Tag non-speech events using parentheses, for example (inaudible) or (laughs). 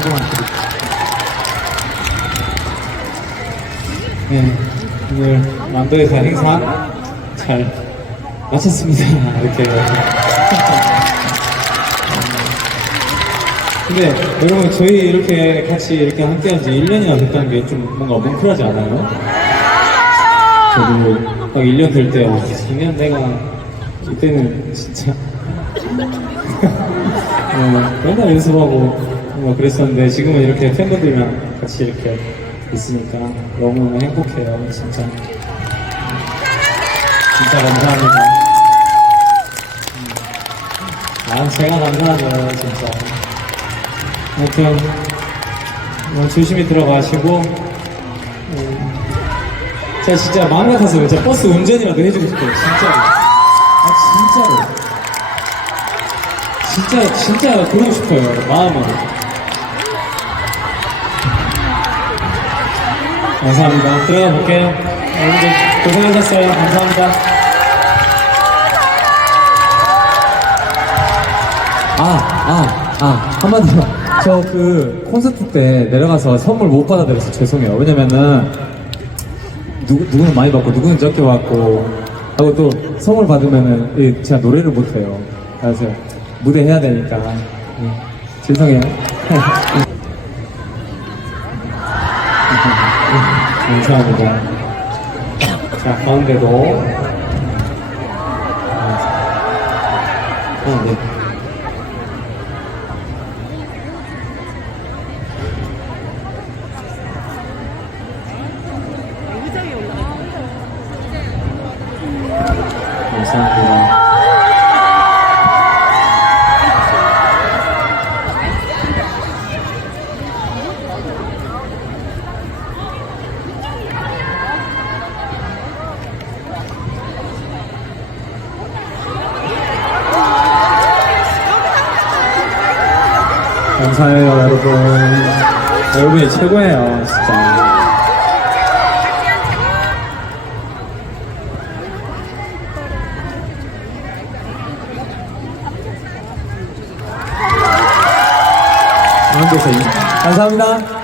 드릴게요. 네, 오늘 만도에서 행사 잘 마쳤습니다. 이렇게. 근데 여러분 저희 이렇게 같이 이렇게 함께한 지 1년이나 됐다는 게 좀 뭔가 뭉클하지 않아요? 저도 딱 1년 될 때, 아, 2년 내가 이때는 진짜. (laughs) 어, 맨날 연습하고 뭐 그랬었는데 지금은 이렇게 팬분들이랑 같이 이렇게 있으니까 너무 행복해요 진짜. 진짜 감사합니다. 음. 아 제가 감사하죠 진짜. 아무튼 뭐 조심히 들어가시고 음, 제가 진짜 마음 같아서 제가 버스 운전이라도 해주고 싶어요 진짜로. 아 진짜로. 진짜 진짜 그러고 싶어요 마음으로. 감사합니다. 들어가 볼게요. 여러분들 고생하셨어요. 감사합니다. 아, 아, 아, 한마디로. 저그 콘서트 때 내려가서 선물 못 받아드려서 죄송해요. 왜냐면은, 누구, 누구는 많이 받고, 누구는 적게 받고, 하고 또 선물 받으면은, 이, 제가 노래를 못해요. 그래서 무대 해야 되니까. 음, 죄송해요. (laughs) 감사합니다 자 가운데도 아, 네. 감사합니다. 감사해요, 여러분. 여러분이 최고예요, 진짜. 감사합니다.